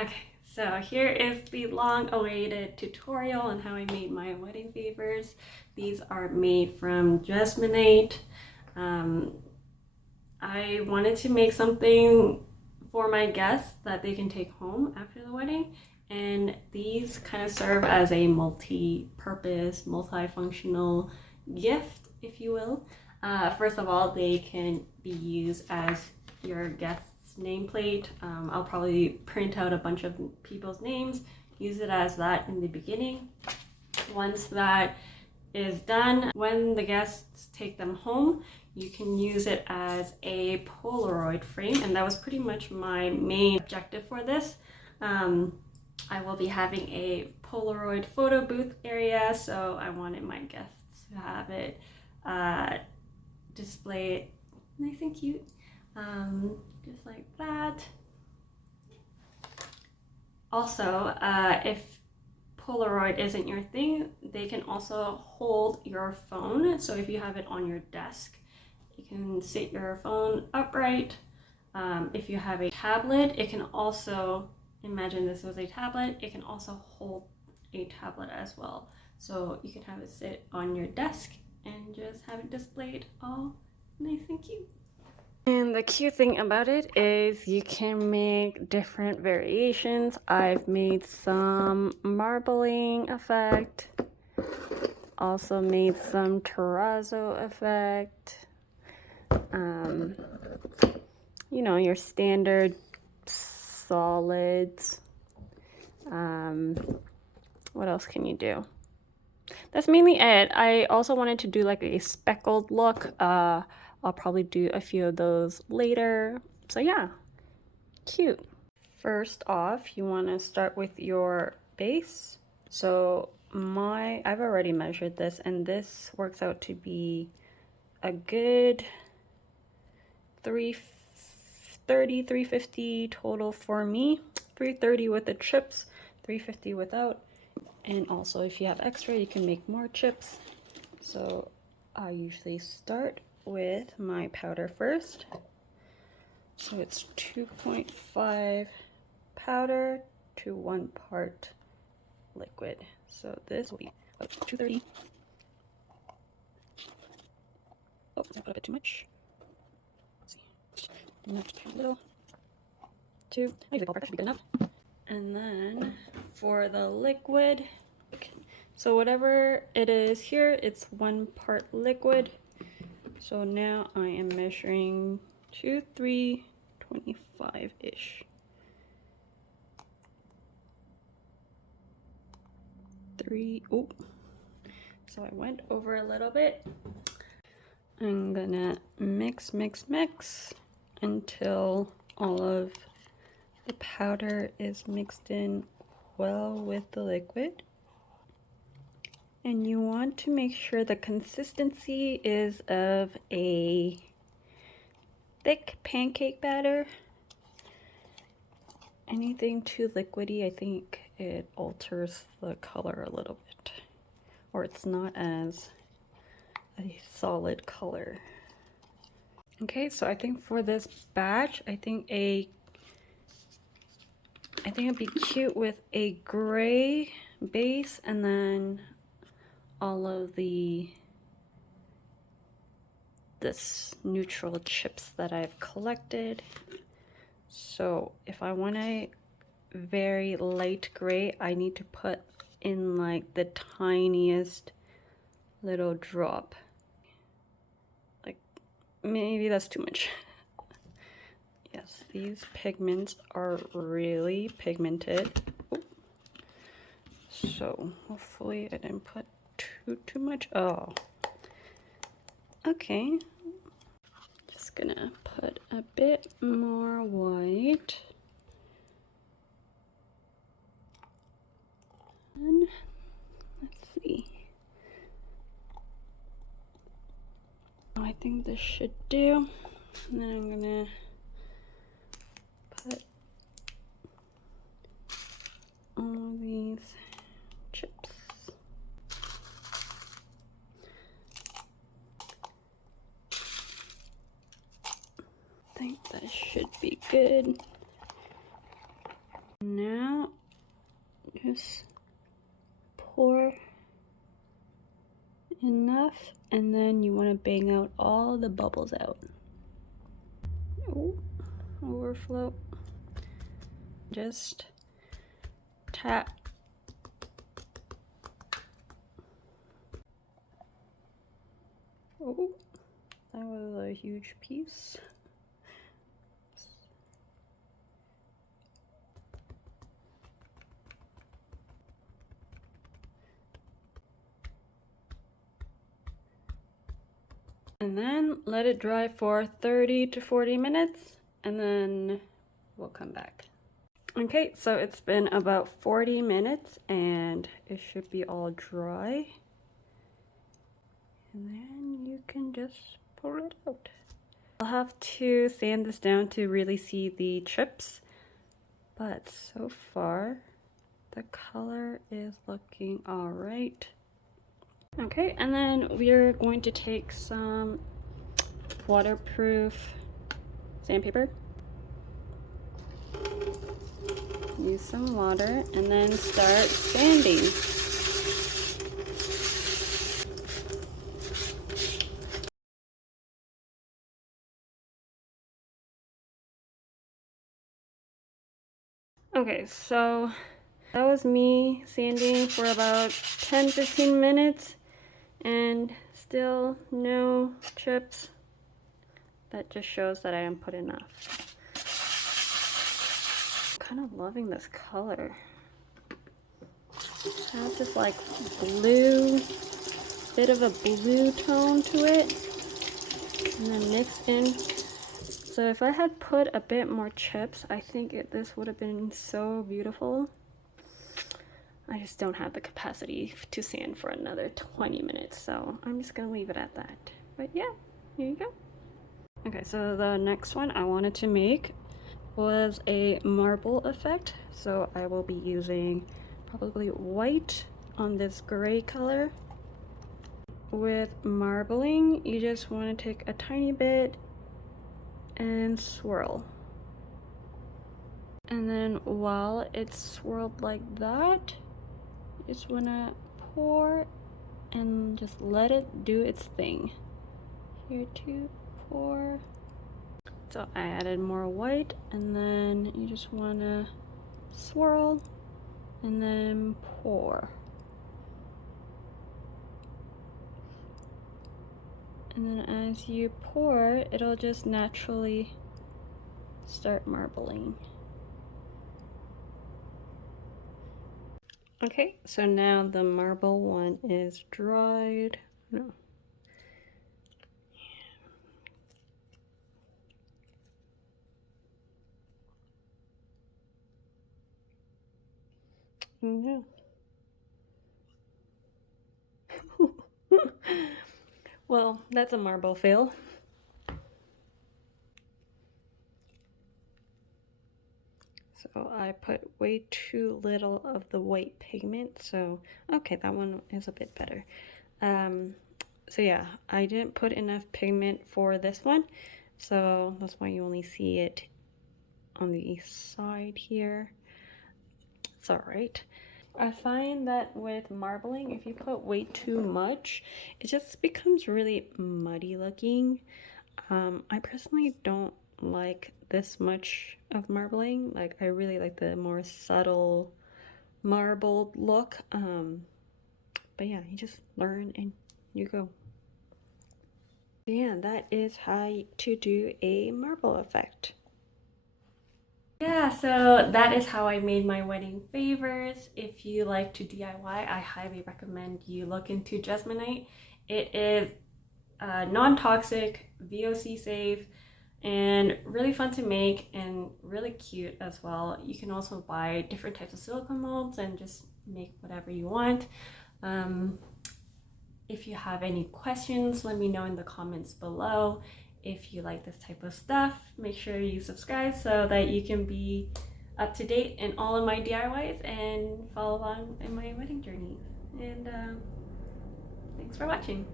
Okay, so here is the long-awaited tutorial on how I made my wedding favors. These are made from Jesmonite. I wanted to make something for my guests that they can take home after the wedding, and these kind of serve as a multi-purpose, multifunctional gift, if you will. First of all, they can be used as your guest's nameplate. I'll probably print out a bunch of people's names, use it as that in the beginning. Once that is done, when the guests take them home, you can use it as a Polaroid frame, and that was pretty much my main objective for this. I will be having a Polaroid photo booth area, so I wanted my guests to have it displayed nice and cute, just like that. Also, if Polaroid isn't your thing, they can also hold your phone. So if you have it on your desk, you can sit your phone upright. If you have a tablet, it can also, imagine this was a tablet, it can also hold a tablet as well. So you can have it sit on your desk and just have it displayed all nice and cute. And the cute thing about it is you can make different variations. I've made some marbling effect, also made some terrazzo effect, you know, your standard solids. What else can you do? That's mainly it. I also wanted to do like a speckled look. I'll probably do a few of those later. So yeah, cute. First off, you want to start with your base. So I've already measured this, and this works out to be a good 330, 350 total for me. 330 with the chips, 350 without. And also if you have extra, you can make more chips. So I usually start with my powder first. So it's 2.5 powder to 1 part liquid. So this will be 230. Oh, I put a bit too much. Let's see. Not a little. 2. I usually that should be good enough. And then for the liquid, so whatever it is here, it's 1 part liquid. So now I am measuring 2, 3, 25-ish. 3, oh, so I went over a little bit. I'm gonna mix until all of the powder is mixed in well with the liquid. And you want to make sure the consistency is of a thick pancake batter. Anything too liquidy, I think it alters the color a little bit, or it's not as a solid color. Okay, so I think for this batch, I think it'd be cute with a gray base and then all of this neutral chips that I've collected. So if I want a very light gray, I need to put in like the tiniest little drop. Like maybe that's too much. Yes, these pigments are really pigmented. Ooh. So hopefully I didn't put too much. Oh, okay. Just gonna put a bit more white. And let's see. Oh, I think this should do. And then I'm gonna put all these chips. I think that should be good. now just pour enough, and then you want to bang out all the bubbles out. Oh, overflow. Just tap. Oh, that was a huge piece. And then let it dry for 30 to 40 minutes, and then we'll come back. Okay, so it's been about 40 minutes and it should be all dry. And then you can just pull it out. I'll have to sand this down to really see the chips, but so far the color is looking all right. Okay, and then we're going to take some waterproof sandpaper, use some water, and then start sanding. Okay, so that was me sanding for about 10-15 minutes and still no chips. That just shows that I didn't put enough. I'm kind of loving this color. It has this like blue, bit of a blue tone to it, and then mix in. So if I had put a bit more chips, I think this would have been so beautiful. I just don't have the capacity to sand for another 20 minutes, so I'm just gonna leave it at that. But yeah, here you go. Okay, so the next one I wanted to make was a marble effect. So I will be using probably white on this gray color. With marbling, you just want to take a tiny bit and swirl. And then while it's swirled like that, you just want to pour and just let it do its thing. Here to pour. So I added more white, and then you just want to swirl and then pour. And then as you pour, it'll just naturally start marbling. Okay, so now the marble one is dried. No. No. Well, that's a marble fail. So I put way too little of the white pigment, so okay, that one is a bit better. So yeah, I didn't put enough pigment for this one, so that's why you only see it on the side here. It's all right. I find that with marbling, if you put way too much, it just becomes really muddy looking. I personally don't like this much of marbling. Like, I really like the more subtle marbled look. But yeah, you just learn and you go. Yeah, that is how to do a marble effect. Yeah, so that is how I made my wedding favors. If you like to DIY, I highly recommend you look into Jesmonite. It is non-toxic, VOC safe, and really fun to make and really cute as well. You can also buy different types of silicone molds and just make whatever you want. If you have any questions, let me know in the comments below. If you like this type of stuff, make sure you subscribe so that you can be up to date in all of my DIYs and follow along in my wedding journey. And thanks for watching.